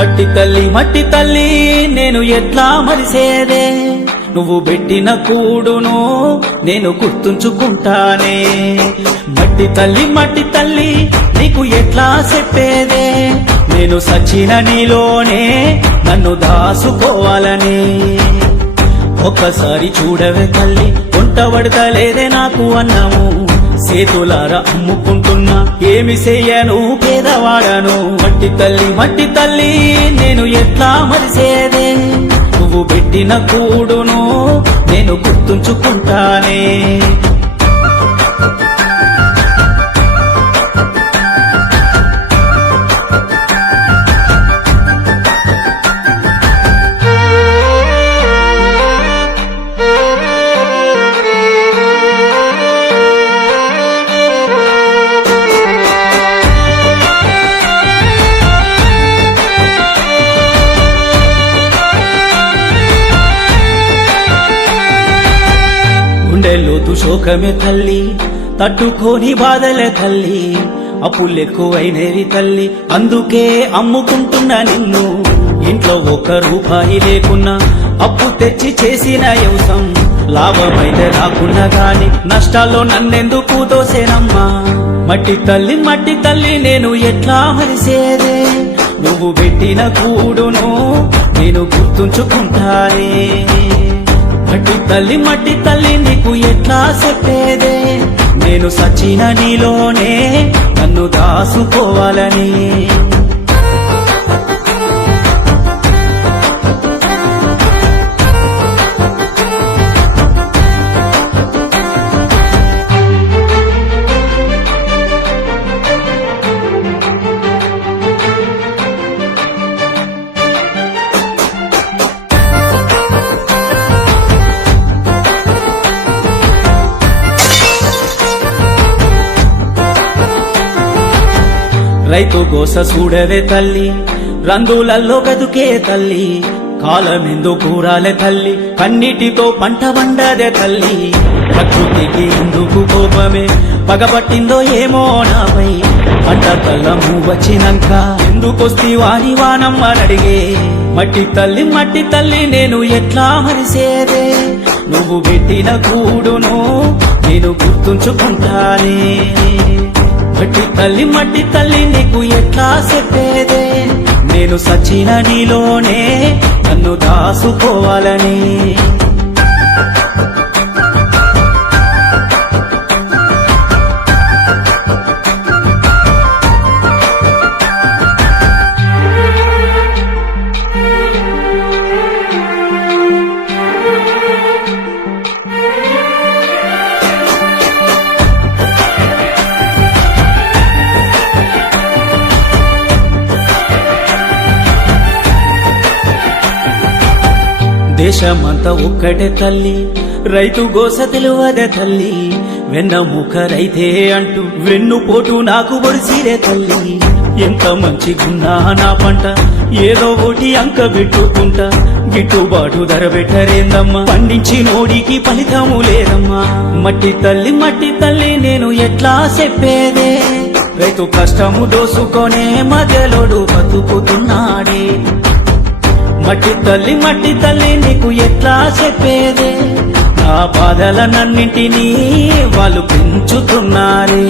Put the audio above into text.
మట్టి తల్లి నేను ఎట్లా మరిసేదే, నువ్వు పెట్టిన కూడును నేను గుర్తుంచుకుంటానే. మట్టి తల్లి నీకు ఎట్లా చెప్పేదే, నేను సచిన నీలోనే నన్ను దాసుకోవాలని. ఒక్కసారి చూడవే తల్లి, వంట పడతలేదే నాకు అన్నము, చేతులారా అమ్ముకుంటున్నా ఏమి చెయ్యను పేదవాడను. మట్టి తల్లి నేను ఎట్లా మరిసేదే, నువ్వు పెట్టిన కూడును నేను గుర్తుంచుకుంటానే. గుండెలోతు శోకమే తల్లి, తట్టుకోని బాధలే తల్లి, అప్పులెక్కువైనవి తల్లి, అందుకే అమ్ముకుంటున్నా నిన్ను. ఇంట్లో ఒక్క రూపాయి లేకున్నా అప్పు తెచ్చి చేసిన వ్యవసాయం లాభమైతే రాకున్నా గాని నష్టాల్లో నన్నెందుకు దోసేనమ్మా. మట్టి తల్లి నేను ఎట్లా మరిసేదే, నువ్వు పెట్టిన కూడును నేను గుర్తుంచుకుంటానే. మట్టి తల్లి నీకు ఎట్లా చెప్పేదే, నేను సచిన నీలోనే నన్ను దాసుకోవాలని. రైతు గోస చూడవే తల్లి, రంగులల్లో బతుకే తల్లి, కాలమెందు కూరాలే తల్లి, కన్నిటితో పంట వండదే తల్లి. ప్రకృతికి ఎందుకు కోపమే పగబట్టిందో ఏమో నాపై, పంట కళ్ళము వచ్చినాక ఎందుకొస్తి వాని వానమ్మనడిగే. మట్టి తల్లి నేను ఎట్లా మరిసేదే, నువ్వు పెట్టిన కూడును నేను గుర్తుంచుకుంటానే. మట్టి తల్లి నీకు ఎట్లా చెప్పేదే, నేను సచిన నీలోనే నన్ను దాసుకోవాలని. దేశమంతా ఒక్కటే తల్లి, రైతు గోస తెలువదే తల్లి, వెన్నముక రైతే అంటూ వెన్నుపోటు నాకు ఒడిసిరే తల్లి. ఎంత మంచిగున్నా నా పంట ఏదో ఒకటి అంక పెట్టుకుంటా, గిట్టుబాటు ధర పెట్టరేందమ్మా, పండించి నోడికి ఫలితము లేదమ్మా. మట్టి తల్లి నేను ఎట్లా చెప్పేదే, రైతు కష్టము దోసుకొనే మధ్యలోడు బతుకుతున్నాడే. మట్టి తల్లి నీకు ఎట్లా చెప్పేదే, నా బాధలనన్నింటినీ వాళ్ళు పెంచుతున్నారే.